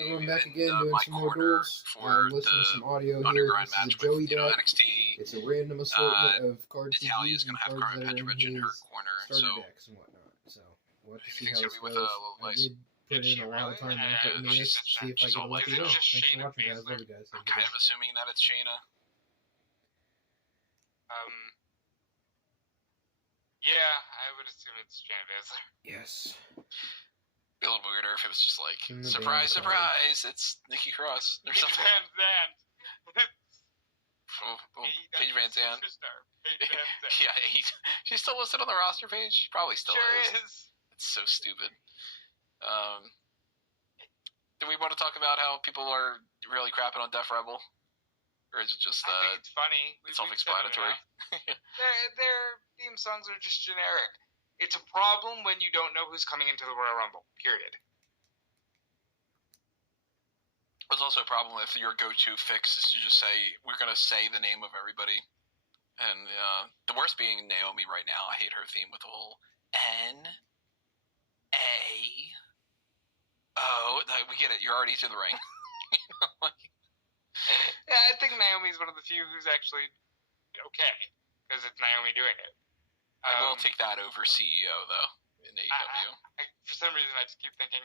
Everyone back again doing some more duels. Listen to some audio here. This is a Joey deck. It's a random assortment of cards he used and cards that are in his starter decks and whatnot. So we'll have to see how this goes. I did put in a lot of time and effort into this to see if I get a lucky win. Thanks for watching, guys. Love you guys. I'm kind of assuming that it's Shayna. Yeah, I would assume it's Shayna Baszler. Yes. Be a little weirder if it was just like, surprise, surprise, it's Nikki Cross or something. Van Zandt. Paige Van Zandt. Yeah, she's still listed on the roster page. She probably still is. It's so stupid. Do we want to talk about how people are really crapping on Def Rebel? Or is it just I think it's funny. It's self-explanatory. Their theme songs are just generic. It's a problem when you don't know who's coming into the Royal Rumble, period. It's also a problem if your go-to fix is to just say, we're going to say the name of everybody. And the worst being Naomi right now. I hate her theme with the whole N-A-O. We get it. You're already to the ring. Yeah, I think Naomi's one of the few who's actually okay. Because it's Naomi doing it. I will take that over CEO, though, in AEW. For some reason, I just keep thinking,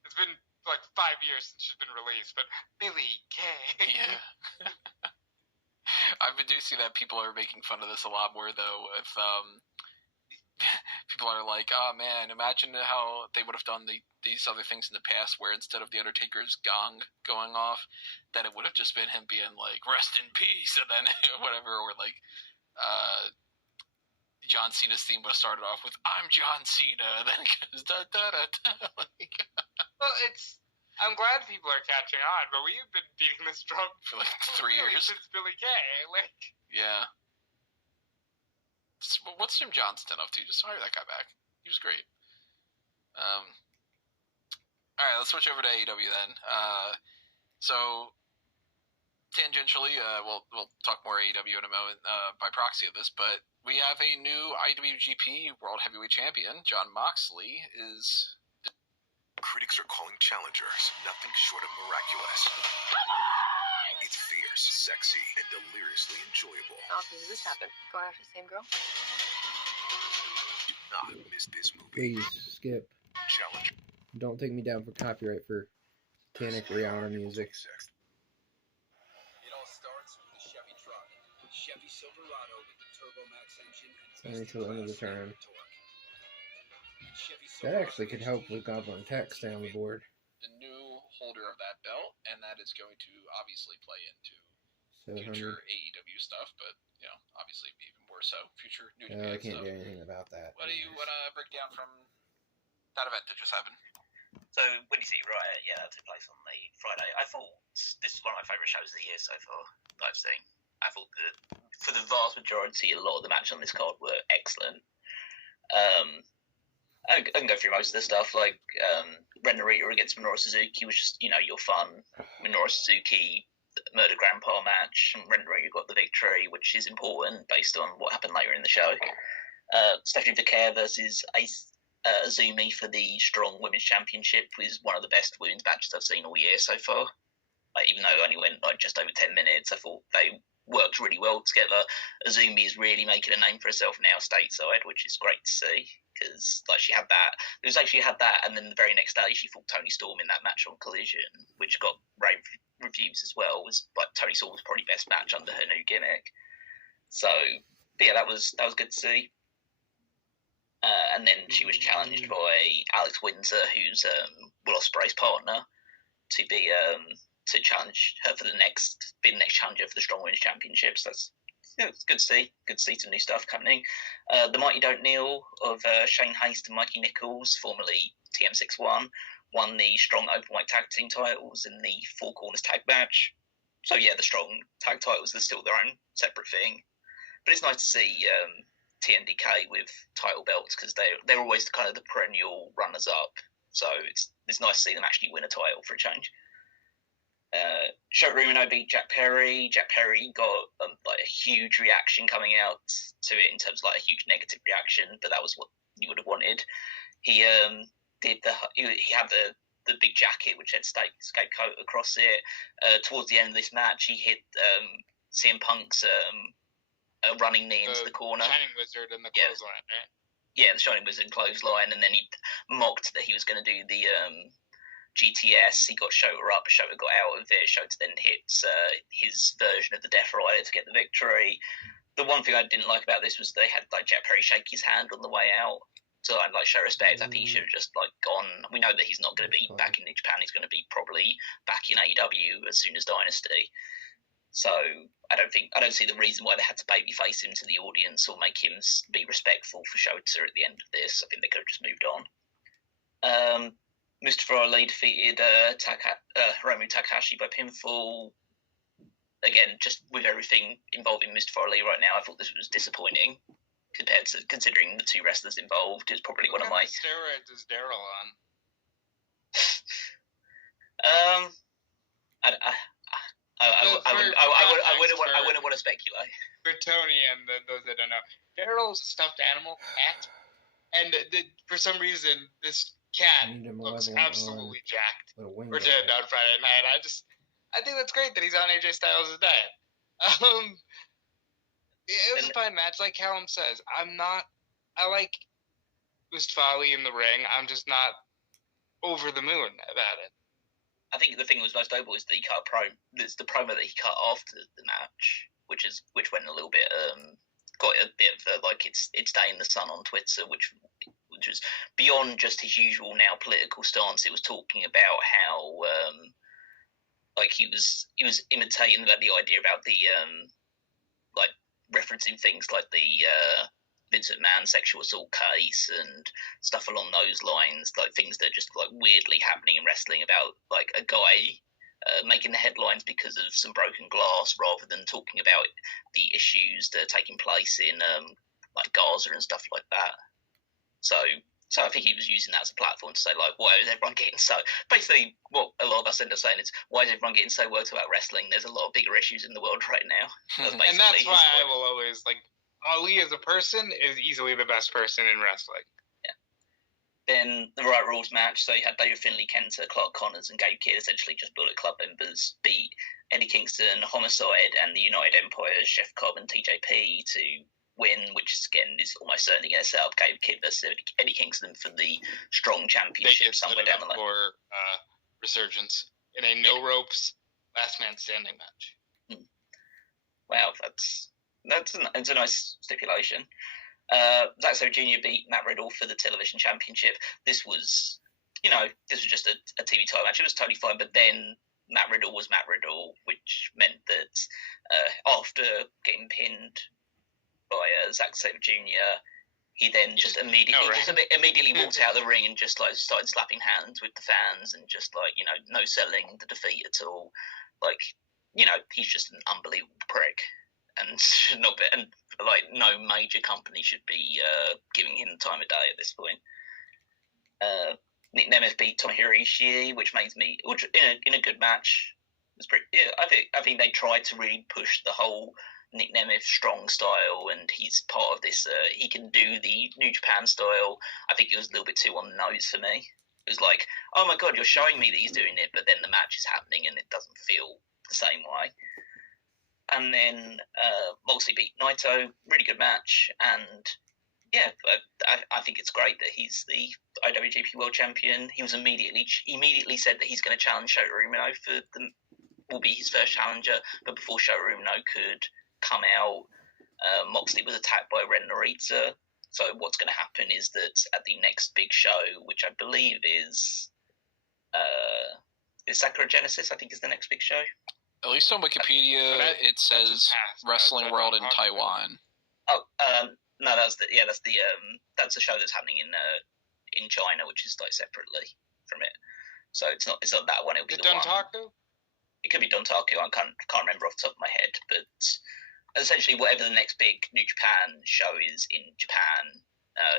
it's been like 5 years since she's been released, but Billy Kay. Yeah. I do see that people are making fun of this a lot more, though, if people are like, oh, man, imagine how they would have done these other things in the past where instead of The Undertaker's gong going off, that it would have just been him being like, rest in peace, and then whatever, or like, John Cena's theme would have started off with "I'm John Cena," then it goes da da da da. Well, I'm glad people are catching on, but we've been beating this drum for like 3 years since Billy Kay. Yeah. What's Jim Johnston up to? Just hire that guy back. He was great. All right, let's switch over to AEW then. So. Tangentially, we'll talk more AEW in a moment by proxy of this, but we have a new IWGP World Heavyweight Champion. Jon Moxley is... Critics are calling challengers nothing short of miraculous. It's fierce, sexy, and deliriously enjoyable. How often does this happen? Going after the same girl? Do not miss this movie. Please, skip. Challenger. Don't take me down for copyright for Titanic Rihanna music. Chevy Silverado with the Turbo Max engine and until the end of the turn. That actually could help with Goblin Tech stay on the board. The new holder of that belt, and that is going to obviously play into future AEW stuff, but obviously even more so future New Japan I can't stuff. do anything about that. What do you want to break down from that event that just happened? So, Windy City Riot, that took place on the Friday. I thought this is one of my favourite shows of the year so far that I've seen. I thought that for the vast majority, a lot of the matches on this card were excellent. I can go through most of the stuff, like Ren Narita against Minoru Suzuki was just, your fun. Minoru Suzuki murdered Grandpa match, and Ren Narita got the victory, which is important based on what happened later in the show. Stephanie Vicaire versus Azumi for the Strong Women's Championship was one of the best women's matches I've seen all year so far. Even though it only went just over 10 minutes, I thought they worked really well together. Azumi is really making a name for herself now stateside, which is great to see, because she had that. It was actually had that, and then the very next day she fought Toni Storm in that match on Collision, which got rave reviews as well. It was Toni Storm's probably best match under her new gimmick. So, but yeah, that was good to see. And then she was challenged by Alex Windsor, who's Will Ospreay's partner, to be to challenge her for be the next challenger for the Strong Women's Championships. That's it's good to see. Good to see some new stuff coming. The Mighty Don't Kneel of Shane Haste and Mikey Nichols, formerly TM61, won the Strong Openweight Tag Team titles in the Four Corners Tag match. So yeah, the Strong Tag titles are still their own separate thing. But it's nice to see TNDK with title belts, because they're always kind of the perennial runners up. So it's nice to see them actually win a title for a change. Shota Umino beat Jack Perry. Jack Perry got a huge reaction coming out to it in terms of a huge negative reaction, but that was what you would have wanted. He had the the big jacket which had scapegoat across it. Towards the end of this match, he hit CM Punk's a running knee into the corner. Shining Wizard and the clothesline, right? Yeah, the Shining Wizard clothesline, and then he mocked that he was going to do the GTS. He got Shota up, Shota got out of it. Shota then hits his version of the Death Rider to get the victory. The one thing I didn't like about this was they had like Jack Perry shake his hand on the way out. So I'd like show respect. I think he should have just like gone. We know that he's not going to be back in New Japan. He's going to be probably back in AEW as soon as Dynasty. So I don't see the reason why they had to babyface him to the audience or make him be respectful for Shota at the end of this. I think they could have just moved on. Mustafa Ali defeated Hiromu Takahashi by pinfall. Again, just with everything involving Mustafa Ali right now, I thought this was disappointing compared to considering the two wrestlers involved. It's probably one of my. What steroids is Daryl on? I wouldn't want to speculate. For Tony and those that don't know, Daryl's a stuffed animal cat, and for some reason this cat looks absolutely jacked. Or did on Friday night. I think that's great that he's on AJ Styles' diet. It was a fine match, like Callum says. I like Mustafa Ali in the ring. I'm just not over the moon about it. I think the thing that was most notable is that he cut there's the promo that he cut after the match, which went a little bit got a bit of like it's day in the sun on Twitter, which was beyond just his usual now political stance. It was talking about how like he was imitating about the idea about the like referencing things like the Vincent Mann sexual assault case and stuff along those lines, like things that are just like weirdly happening in wrestling about like a guy making the headlines because of some broken glass rather than talking about the issues that are taking place in like Gaza and stuff like that. So I think he was using that as a platform to say, like, why is everyone getting so... Basically, what a lot of us end up saying is, why is everyone getting so worked about wrestling? There's a lot of bigger issues in the world right now. And that's why I will always, like, Ali as a person is easily the best person in wrestling. Yeah. Then the Right Rules match, so you had David Finlay, Kenta, Clark Connors, and Gabe Kidd, essentially just Bullet Club members, beat Eddie Kingston, Homicide, and the United Empire's Jeff Cobb and TJP to win, which again is almost certainly going to set up Gabe Kidd versus Eddie Kingston for the Strong Championship somewhere down the line. For Resurgence in a no ropes last man standing match. Wow, that's a nice stipulation. Zack Sabre Jr. beat Matt Riddle for the television championship. This was just a TV title match. It was totally fine, but then Matt Riddle was Matt Riddle, which meant that after getting pinned by Zack Sabre Jr., he then just immediately walked out of the ring and just like started slapping hands with the fans and just like no selling the defeat at all. Like he's just an unbelievable prick and should not be, and like no major company should be giving him the time of day at this point. Nick Nemeth beat Tomohiro Ishii, which in a good match. It was pretty. Yeah, I think they tried to really push the whole Nick Nemeth strong style, and he's part of this. He can do the New Japan style. I think it was a little bit too on the nose for me. It was like, oh my god, you're showing me that he's doing it, but then the match is happening and it doesn't feel the same way. And then Moxley beat Naito, really good match, and yeah, I think it's great that he's the IWGP World Champion. He was immediately said that he's going to challenge Shota Umino will be his first challenger, but before Shota Umino could come out, Moxley was attacked by Ren Narita. So what's going to happen is that at the next big show, which I believe is Sakura Genesis, I think is the next big show. At least on Wikipedia, it says Wrestling World in Taiwan. Oh, no, that's the show that's happening in China, which is like separately from it. So it's not that one. It'll be the Dontaku? one. It could be Dontaku. I can't remember off the top of my head, but essentially whatever the next big New Japan show is in Japan,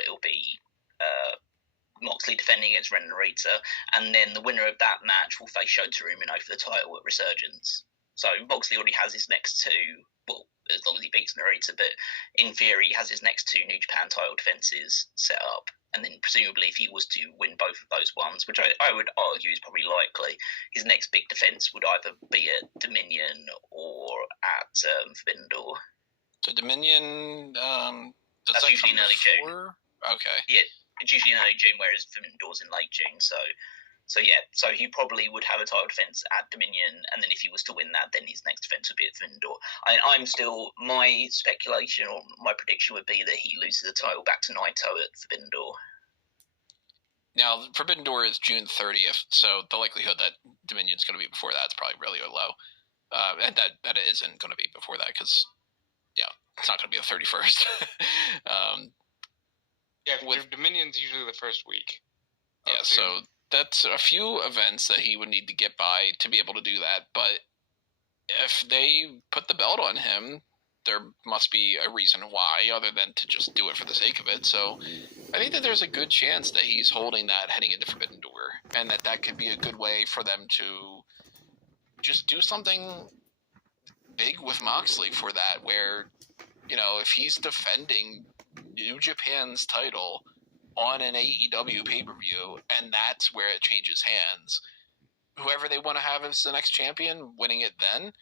it'll be Moxley defending against Ren Narita, and then the winner of that match will face Shota Umino for the title at Resurgence. So Moxley already has his next two. Well, as long as he beats Narita. But in theory, he has his next 2 New Japan title defenses set up. And then presumably if he was to win both of those ones, which I would argue is probably likely, his next big defence would either be at Dominion or at Forbidden Door. So Dominion, that's usually in early June. Okay. Yeah, it's usually in early June, whereas Forbidden Door's in late June. So he probably would have a title defence at Dominion, and then if he was to win that, then his next defence would be at Forbidden Door. My speculation or my prediction would be that he loses the title back to Naito at Forbidden Door. Now, Forbidden Door is June 30th, so the likelihood that Dominion's going to be before that is probably really low. And that it isn't going to be before that, because, it's not going to be the 31st. Dominion's usually the first week. Yeah, so that's a few events that he would need to get by to be able to do that. But if they put the belt on him, there must be a reason why, other than to just do it for the sake of it. So I think that there's a good chance that he's holding that heading into Forbidden Door, and that could be a good way for them to just do something big with Moxley for that, where, if he's defending New Japan's title on an AEW pay-per-view, and that's where it changes hands, whoever they want to have as the next champion, winning it then,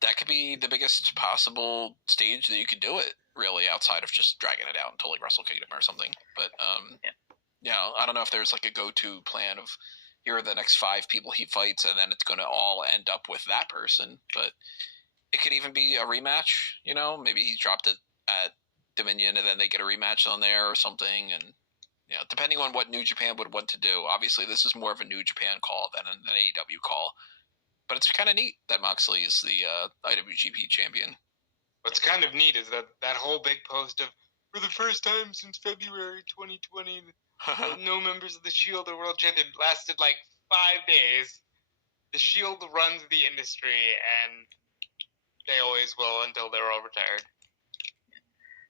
that could be the biggest possible stage that you could do it, really, outside of just dragging it out until like Wrestle Kingdom or something. But, I don't know if there's like a go-to plan of here are the next 5 people he fights, and then it's going to all end up with that person. But it could even be a rematch, maybe he dropped it at Dominion and then they get a rematch on there or something. And, depending on what New Japan would want to do. Obviously, this is more of a New Japan call than an AEW call. But it's kind of neat that Moxley is the IWGP champion. What's kind of neat is that whole big post of, for the first time since February 2020, no members of the Shield are world champion, lasted like 5 days. The Shield runs the industry, and they always will until they're all retired.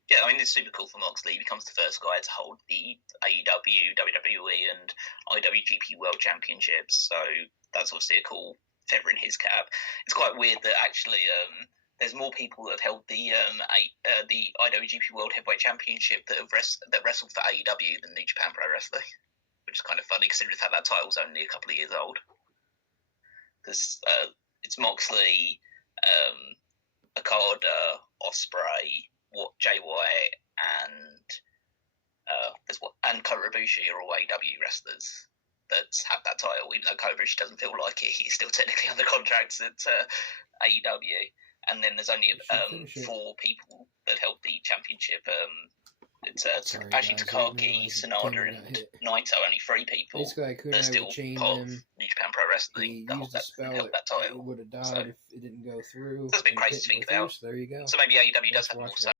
Yeah, it's super cool for Moxley. He becomes the first guy to hold the AEW, WWE, and IWGP World Championships. So that's obviously a cool feather in his cap. It's quite weird that actually there's more people that have held the IWGP World Heavyweight Championship that wrestled for AEW than New Japan Pro Wrestling, which is kind of funny considering the fact that title's only a couple of years old. Because it's Moxley, Okada, Ospreay, Jay White, and Kota Ibushi are all AEW wrestlers that have that title, even though Kota Ibushi doesn't feel like it. He's still technically under contract at AEW. And then there's only 4 people that held the championship. It's actually Takagi, Sanada, and Naito. Only 3 people that are still part of New Japan Pro Wrestling that held that title. It would have died if it didn't go through. That's a bit crazy to think about. So there you go. So maybe AEW does have more